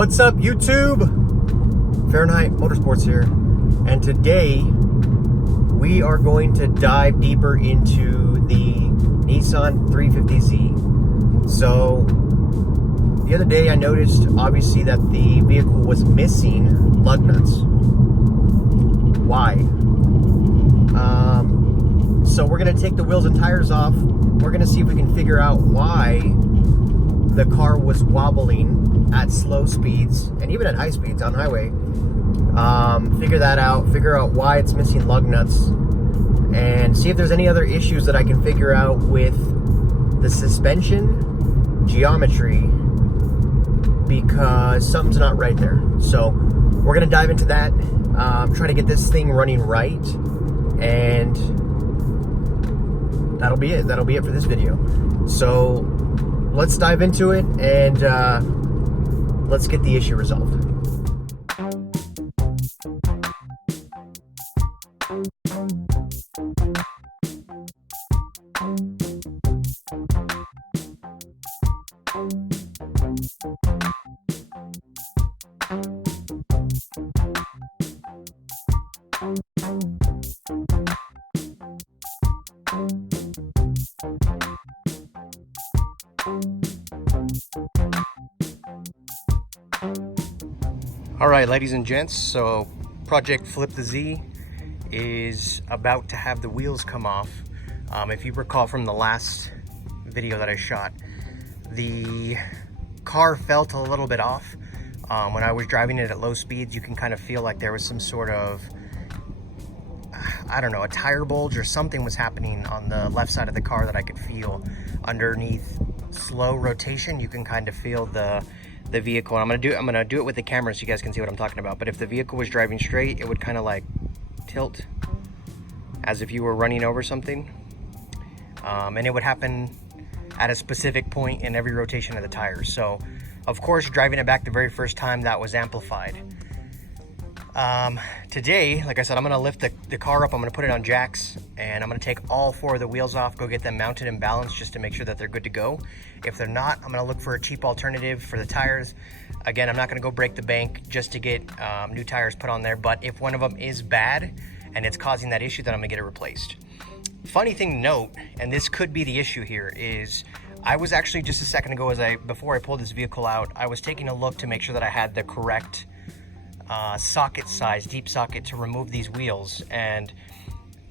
What's up, YouTube? Fahrenheit Motorsports here, and today we are going to dive deeper into the Nissan 350z. So the other day I noticed obviously that the vehicle was missing lug nuts. Why? So we're going to take the wheels and tires off. We're going to see if we can figure out why the car was wobbling at slow speeds and even at high speeds on highway. Figure out why it's missing lug nuts, and see if there's any other issues that I can figure out with the suspension geometry, because something's not right there. So we're gonna dive into that, try to get this thing running right, and that'll be it for this video. So let's dive into it and let's get the issue resolved. All right, ladies and gents, so Project Flip the Z is about to have the wheels come off. If you recall from the last video that I shot, the car felt a little bit off. When I was driving it at low speeds, you can kind of feel like there was some sort of, I don't know, a tire bulge or something was happening on the left side of the car that I could feel. Underneath slow rotation, you can kind of feel the vehicle. And I'm gonna do it with the camera so you guys can see what I'm talking about. But if the vehicle was driving straight, it would kind of like tilt as if you were running over something. And it would happen at a specific point in every rotation of the tires. So of course, driving it back the very first time, that was amplified. Today, like I said, I'm gonna lift the car up, I'm gonna put it on jacks, and I'm gonna take all 4 of the wheels off, go get them mounted and balanced just to make sure that they're good to go. If they're not, I'm gonna look for a cheap alternative for the tires. Again, I'm not gonna go break the bank just to get new tires put on there, but if one of them is bad and it's causing that issue, then I'm gonna get it replaced. Funny thing to note, and this could be the issue here, is I was actually just a second ago, before I pulled this vehicle out, I was taking a look to make sure that I had the correct socket size, deep socket, to remove these wheels. And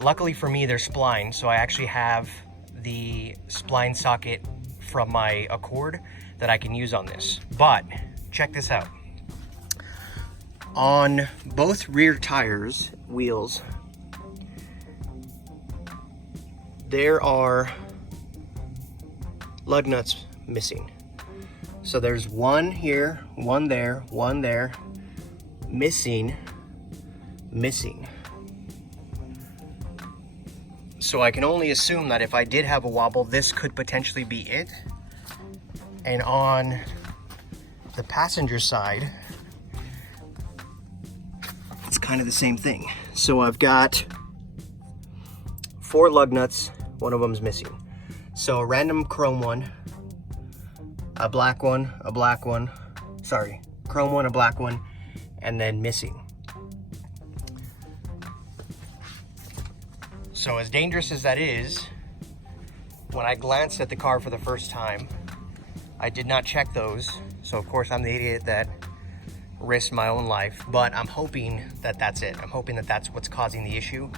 luckily for me, they're spline, so I actually have the spline socket from my Accord that I can use on this. But check this out. On both rear tires, wheels, there are lug nuts missing. So there's one here, one there, missing. So I can only assume that if I did have a wobble, this could potentially be it. And on the passenger side, it's kind of the same thing. So I've got 4 lug nuts, one of them's missing. So a random chrome one, a black one, chrome one, a black one, and then missing. So as dangerous as that is, when I glanced at the car for the first time, I did not check those. So of course I'm the idiot that risked my own life, but I'm hoping that that's it. I'm hoping that that's what's causing the issue.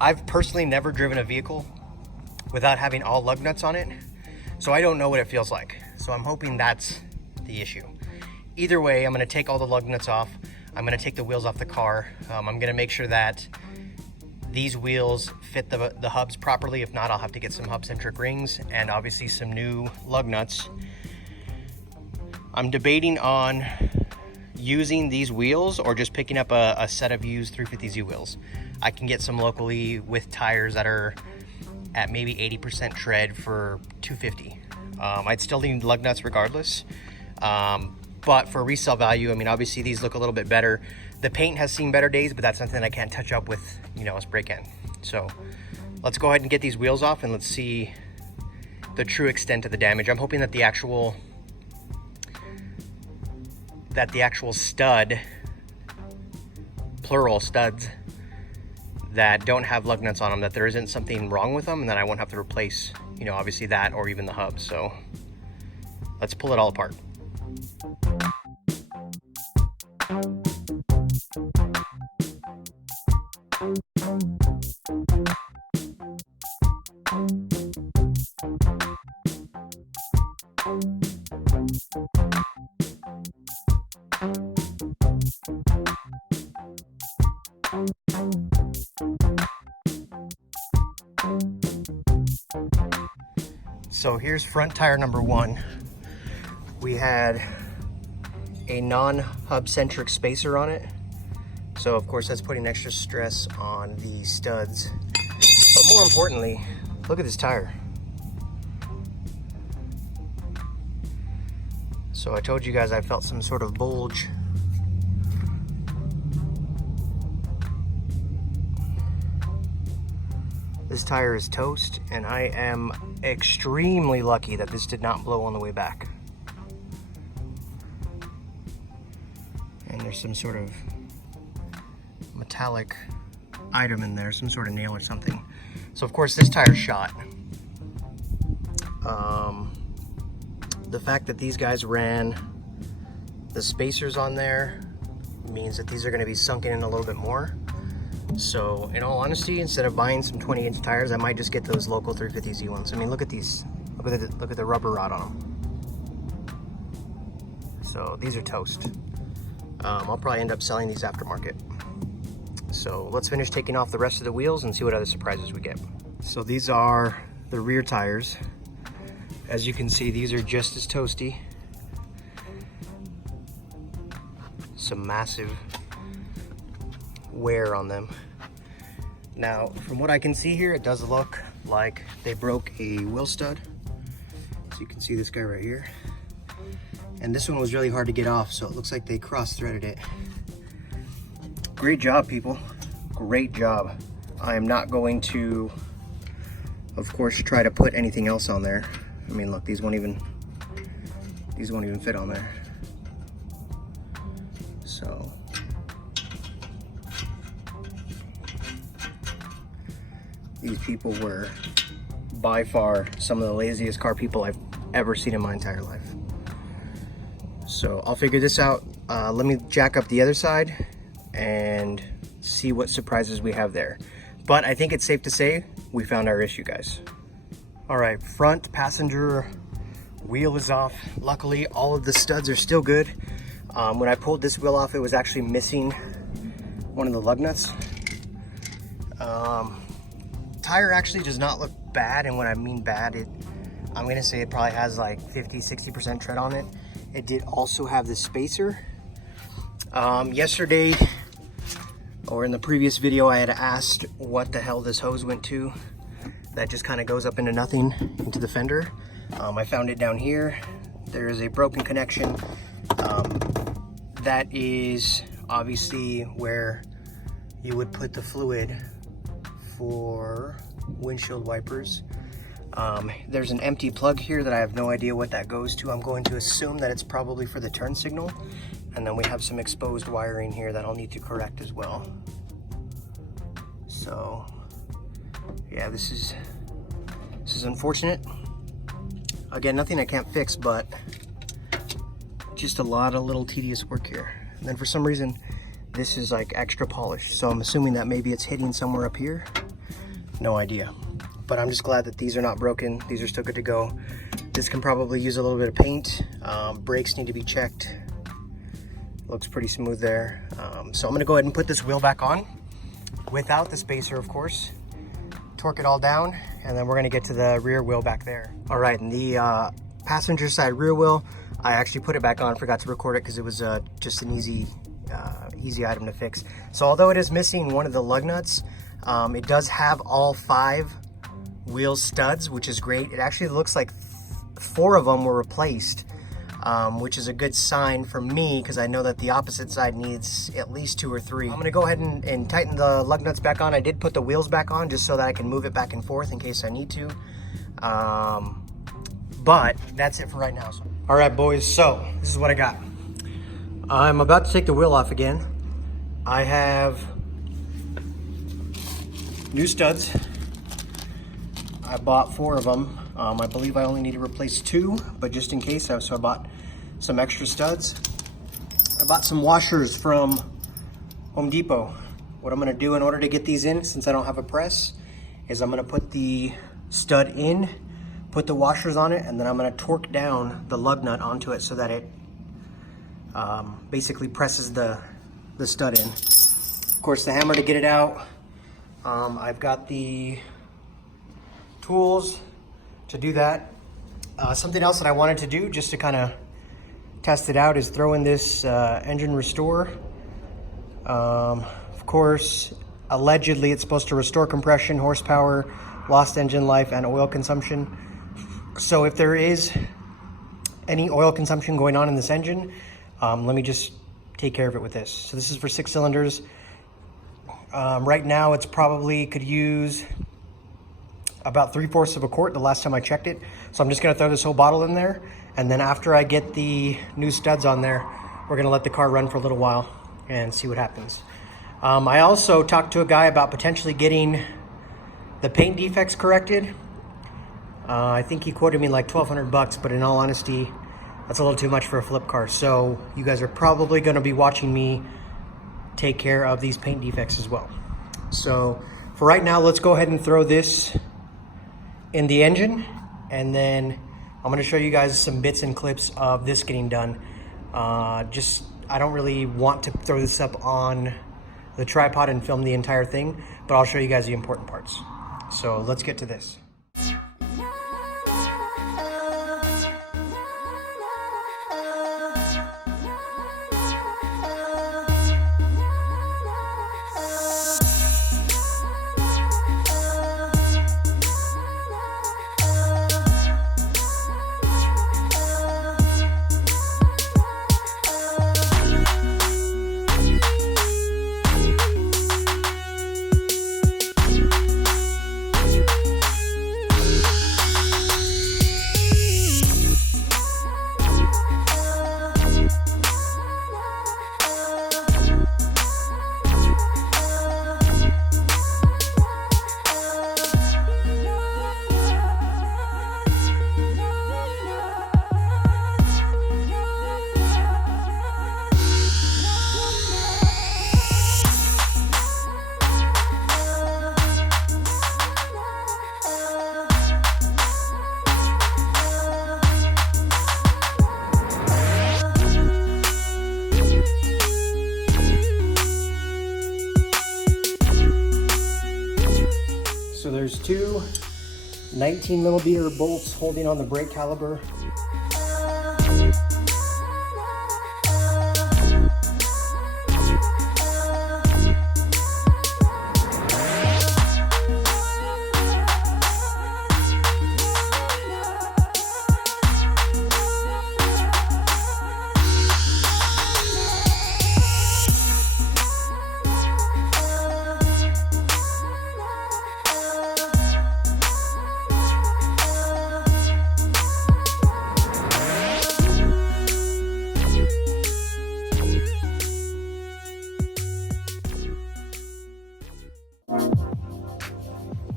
I've personally never driven a vehicle without having all lug nuts on it, so I don't know what it feels like. So I'm hoping that's the issue. Either way, I'm gonna take all the lug nuts off. I'm gonna take the wheels off the car. I'm gonna make sure that these wheels fit the hubs properly. If not, I'll have to get some hub-centric rings and obviously some new lug nuts. I'm debating on using these wheels or just picking up a set of used 350z wheels. I can get some locally with tires that are at maybe 80% tread for $250. I'd still need lug nuts regardless. But for resale value, I mean, obviously these look a little bit better. The paint has seen better days, but that's something that I can't touch up with, a spray can. So let's go ahead and get these wheels off and let's see the true extent of the damage. I'm hoping that the actual that the actual stud, plural studs, that don't have lug nuts on them, that there isn't something wrong with them, and then I won't have to replace, you know, obviously that or even the hub. So let's pull it all apart. So here's front tire number one. We had a non-hub centric spacer on it. So of course that's putting extra stress on the studs. But more importantly, look at this tire. So I told you guys I felt some sort of bulge. This tire is toast, and I am extremely lucky that this did not blow on the way back. And there's some sort of metallic item in there, some sort of nail or something. So of course this tire's shot. The fact that these guys ran the spacers on there means that these are going to be sunken in a little bit more. So in all honesty, instead of buying some 20-inch tires, I might just get those local 350z ones. I mean, look at these. Look at the rubber rod on them. So these are toast. I'll probably end up selling these aftermarket. So let's finish taking off the rest of the wheels and see what other surprises we get. So these are the rear tires. As you can see, these are just as toasty. Some massive wear on them. Now, from what I can see here, it does look like they broke a wheel stud. So you can see this guy right here. And this one was really hard to get off, so it looks like they cross-threaded it. Great job, people. Great job. I am not going to, of course, try to put anything else on there. I mean, look, these won't even fit on there. So these people were by far some of the laziest car people I've ever seen in my entire life. So I'll figure this out. Let me jack up the other side and see what surprises we have there. But I think it's safe to say we found our issue, guys. All right, front passenger wheel is off. Luckily, all of the studs are still good. When I pulled this wheel off, it was actually missing one of the lug nuts. Tire actually does not look bad, and when I mean bad, I'm gonna say it probably has like 50-60% tread on it. It did also have the spacer. Yesterday, or in the previous video, I had asked what the hell this hose went to. That just kind of goes up into nothing, into the fender. I found it down here. There is a broken connection. That is obviously where you would put the fluid for windshield wipers. There's an empty plug here that I have no idea what that goes to. I'm going to assume that it's probably for the turn signal. And then we have some exposed wiring here that I'll need to correct as well. So yeah, this is unfortunate. Again, nothing I can't fix, but just a lot of little tedious work here. And then for some reason, this is like extra polished. So I'm assuming that maybe it's hitting somewhere up here. No idea. But I'm just glad that these are not broken. These are still good to go. This can probably use a little bit of paint. Brakes need to be checked. Looks pretty smooth there. So I'm gonna go ahead and put this wheel back on without the spacer, of course. Torque it all down, and then we're gonna get to the rear wheel back there. All right, and the passenger side rear wheel, I actually put it back on, forgot to record it because it was just an easy item to fix. So although it is missing one of the lug nuts, it does have all 5 wheel studs, which is great. It actually looks like 4 of them were replaced, which is a good sign for me because I know that the opposite side needs at least 2 or 3. I'm gonna go ahead and tighten the lug nuts back on. I did put the wheels back on just so that I can move it back and forth in case I need to. But that's it for right now. All right, boys, so this is what I got. I'm about to take the wheel off again. I have new studs. I bought 4 of them. I believe I only need to replace 2, but just in case, so I bought some extra studs. I bought some washers from Home Depot. What I'm gonna do in order to get these in, since I don't have a press, is I'm gonna put the stud in, put the washers on it, and then I'm gonna torque down the lug nut onto it so that it basically presses the stud in. Of course, the hammer to get it out. I've got the tools to do that. Something else that I wanted to do just to kind of test it out is throw in this engine restore. Of course, allegedly it's supposed to restore compression, horsepower, lost engine life, and oil consumption. So if there is any oil consumption going on in this engine, let me just take care of it with this. So this is for 6 cylinders. Right now it's probably could use about 3/4 of a quart the last time I checked it. So I'm just gonna throw this whole bottle in there, and then after I get the new studs on there, we're gonna let the car run for a little while and see what happens. I also talked to a guy about potentially getting the paint defects corrected. I think he quoted me like $1,200, but in all honesty, that's a little too much for a flip car. So you guys are probably gonna be watching me take care of these paint defects as well. So for right now, let's go ahead and throw this in the engine, and then I'm gonna show you guys some bits and clips of this getting done. I don't really want to throw this up on the tripod and film the entire thing, but I'll show you guys the important parts. So let's get to this. So there's 2 19mm bolts holding on the brake caliper.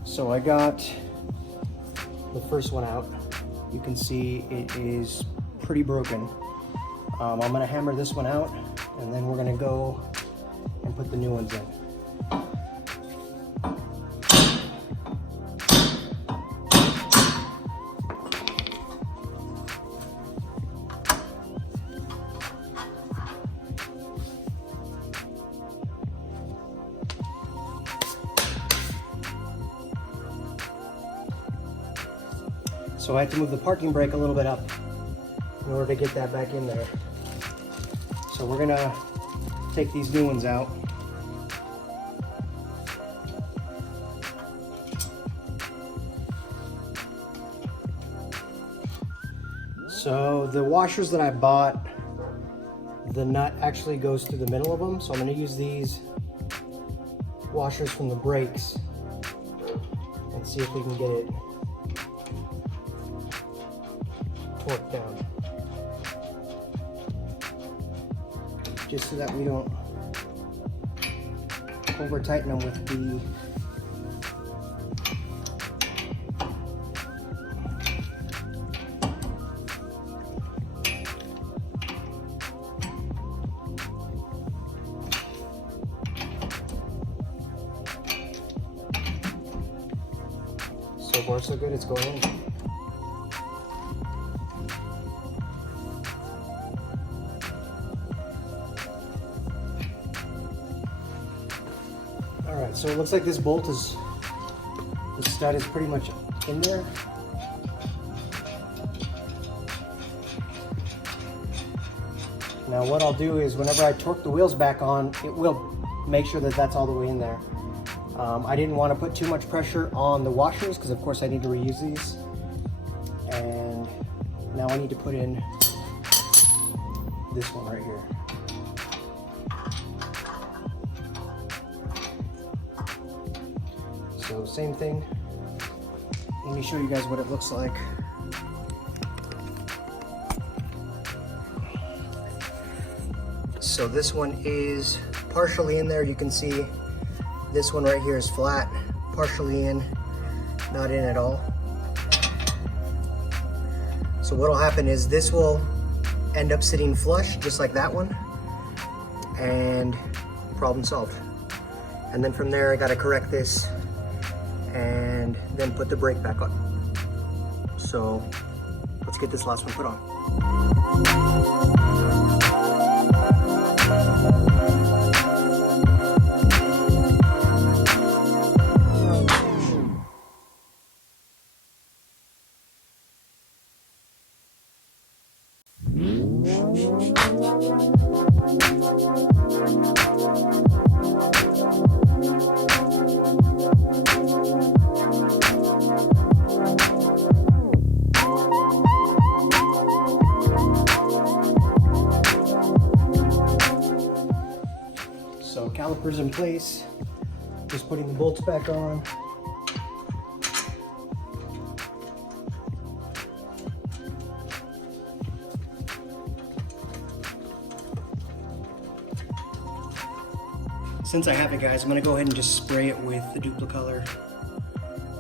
So I got the first one out. You can see it is pretty broken. I'm gonna hammer this one out, and then we're gonna go and put the new ones in. So I had to move the parking brake a little bit up in order to get that back in there. So we're gonna take these new ones out. So the washers that I bought, the nut actually goes through the middle of them. So I'm gonna use these washers from the brakes and see if we can get it torqued down. just so that we don't over tighten them with the so far so good, it's going in. Alright, so it looks like this bolt is, the stud is pretty much in there. Now what I'll do is whenever I torque the wheels back on, it will make sure that that's all the way in there. I didn't want to put too much pressure on the washers because of course I need to reuse these. And now I need to put in this one right here. So same thing. Let me show you guys what it looks like. So this one is partially in there. You can see this one right here is flat, partially in, not in at all. So what'll happen is this will end up sitting flush just like that one, and problem solved. And then from there I gotta correct this and then put the brake back on. So let's get this last one put on. So calipers in place, just putting the bolts back on. Since I have it, guys, I'm gonna go ahead and just spray it with the Duplicolor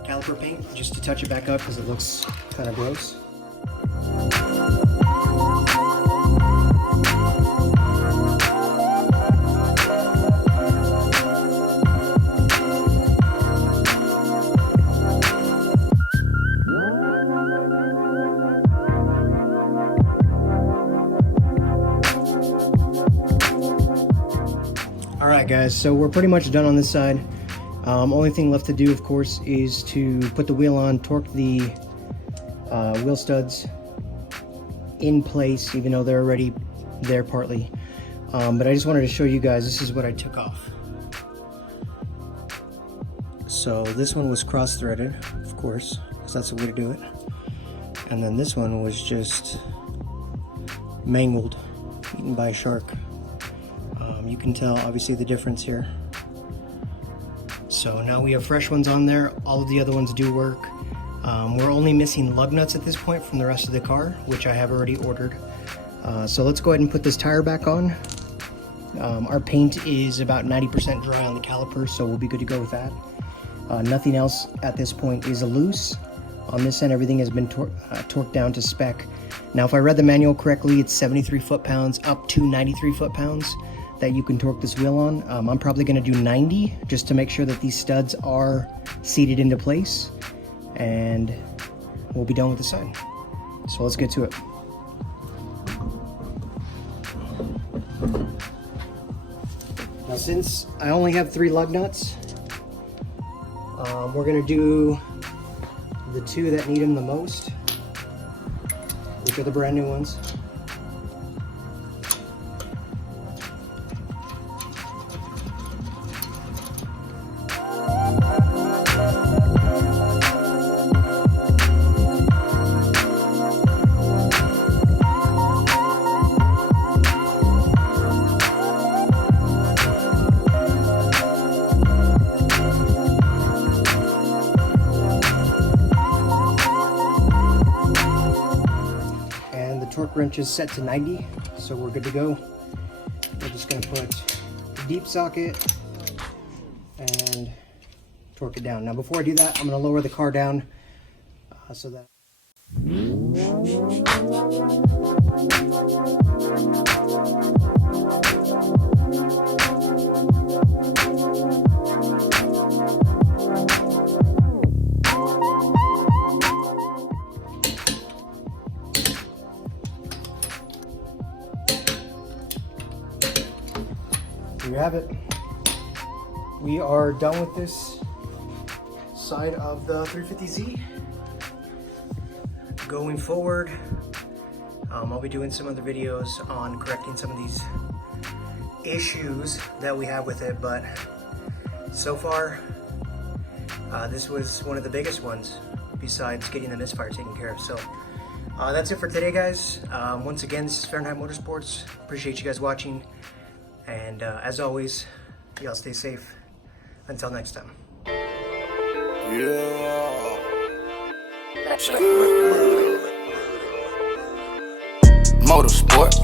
caliper paint just to touch it back up because it looks kind of gross. Alright guys, so we're pretty much done on this side. Only thing left to do, of course, is to put the wheel on, torque the wheel studs in place, even though they're already there partly. But I just wanted to show you guys, this is what I took off. So this one was cross-threaded, of course, because that's the way to do it. And then this one was just mangled, eaten by a shark. You can tell obviously the difference here. So now we have fresh ones on there. All of the other ones do work. We're only missing lug nuts at this point from the rest of the car, which I have already ordered. So let's go ahead and put this tire back on. Our paint is about 90% dry on the caliper, so we'll be good to go with that. Nothing else at this point is loose. On this end, everything has been torqued down to spec. Now, if I read the manual correctly, it's 73 foot-pounds up to 93 foot-pounds that you can torque this wheel on. I'm probably going to do 90 just to make sure that these studs are seated into place, and we'll be done with the side. So let's get to it. Now, since I only have 3 lug nuts, we're going to do the 2 that need them the most, which are the brand new ones. Torque wrench is set to 90, so we're good to go. we're just going to put the deep socket and torque it down. Now before I do that, I'm going to lower the car down so that there you have it. We are done with this side of the 350Z. Going forward, I'll be doing some other videos on correcting some of these issues that we have with it, but so far, this was one of the biggest ones besides getting the misfire taken care of. So that's it for today, guys. Once again, this is Fahrenheit Motorsports. Appreciate you guys watching, and as always, y'all stay safe. Until next time. Yeah. Motorsport.